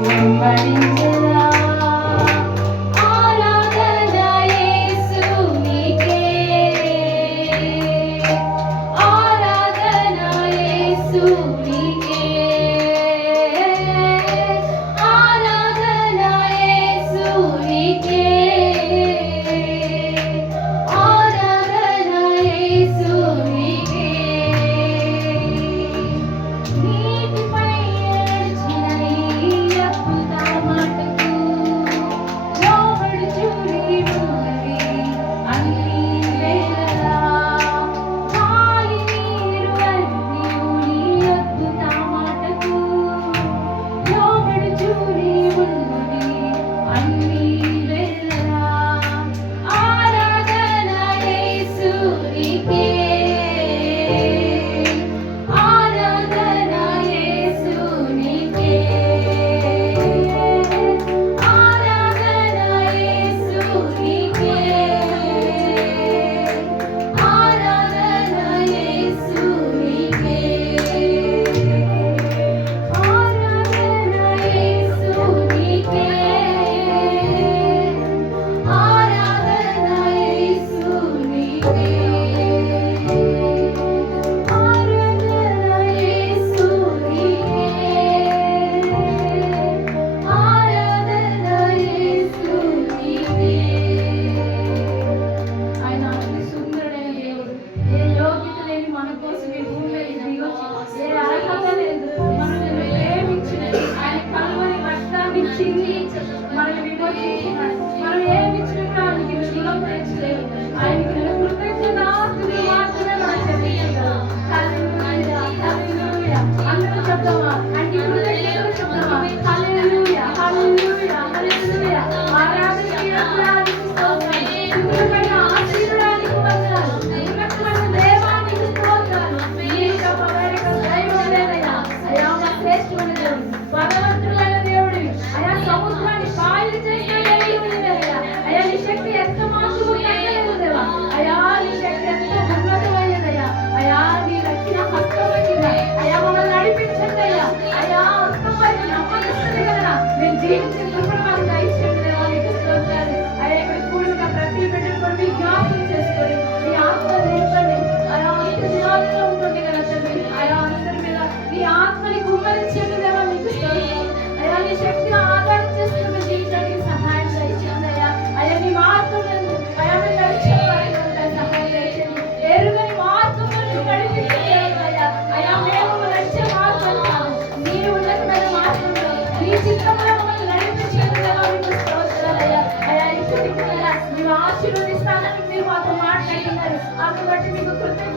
వెంబడించెదా. ఆరాధన యేసునికే, ఆరాధన యేసునికే, ఆరాధన యేసునికే, ఆరాధన యేసునికే. నీటిపై నడిచిన ఈ అద్భుత మాటకు లోబడుచు నీవున్నది అన్ని వేళలా. గాలి నీరు అగ్నియు నీ అద్భుత మాటకు లోబడుచు నీవున్నది అన్ని వేళలా. ఆరాధన యేసునికే, ఆరాధన యేసునికే, ఆరాధన యేసునికే, ఆరాధన యేసునికే, ఆరాధన యేసునికే, ఆరాధన యేసునికే, ఆరాధన యేసునికే, ఆరాధన యేసునికే. ఆయన అతి సుందరుడైన దేవుడు. ఏ యోగ్యత లేని మన కోసం ఈ భూమి మీద దిగొచ్చి, ఏ అర్హత లేదు మనల్ని ప్రేమించిన ఆయన కలువరి రక్తాన్ని చింది మనల్ని విమోచించినాడు. మనం ఏమిచ్చినా కూడా ఆయనకి విలువ తెచ్చలేదు. ఆయనకి కృతజ్ఞతాస్తుతులు మాత్రమే మనం చెల్లించగలం. హల్లెలూయా, హల్లెలూయా. అందరూ చెప్తామా? ఆయనకి కృతజ్ఞతలు చెప్తామా? హల్లెలూయా, హల్లెలూయా, హల్లెలూయా. ఆరాధనకి అపరాధకి స్తోత్రం. స్థుతులపైన ఆశీర్వాదానికి వందనాలు. ఉన్నతమైన దేవానికి స్తోత్రాలు. నీకు అపవాదిక దైవం లేదయ్యా. అయ్యా మా శ్రేష్ఠమైన దేవుడు, బలవంతుడైన దేవుడివి. అయ్యా సముద్రాన్ని పాయలు చేసిన దేవుడివయ్యా. అయ్యా నీ శక్తి ఎంత మాకు కట్టలేదు దేవా. అయ్యా నీ శక్తి ఎంత ఉన్నతమైనదయ్యా. అయ్యా నీ రక్షణ హస్తమైనదా. అయ్యా మమ్మల్ని నడిపించండి అయ్యా. అయ్యా హస్తంపై నమ్మకస్తుంది కదా మేము జీవించే కృపను మాకు దయచేయండి దేవా. నీకు స్తోత్రాలు. అయ్యా ఇక్కడ కూడిన ప్రతి బిడ్డను కూడా మీ జ్ఞాపకం చేసుకొని మీ ఆత్మ నింపండి. అయ్యా ఇంత దినాలలో ఉంటుంది కదా తండ్రి. అయ్యా అందరి మీద నీ ఆత్మని కుమ్మరించండి దేవా. మీకు స్తోత్రాలు. అయ్యా నీ శక్తిని ఆధారం చేసుకుని మీ జీవితానికి సహాయం దయచేయండి అయ్యా. అయ్యా నీ మార్గంలో అయ్యా మేము నడిచేవారికి ఉంటాయి. సహాయం దయచేయండి. ఎరుగని మార్గంలో నడిపించండి అయ్యా. అయ్యా మేము నడిచే మార్గం కాదు, నీ ఉన్నతమైన మార్గంలో నీ చిత్రంలో మమ్మల్ని నడిపించండి దేవా. మీకు స్తోత్రాలు అయ్యా. అయ్యా ఇప్పటికి నీవు ఆశీర్వదిస్తానని మీరు మాతో మాట్లాడినారు. అందుబట్టి మీకు కృతజ్ఞతలు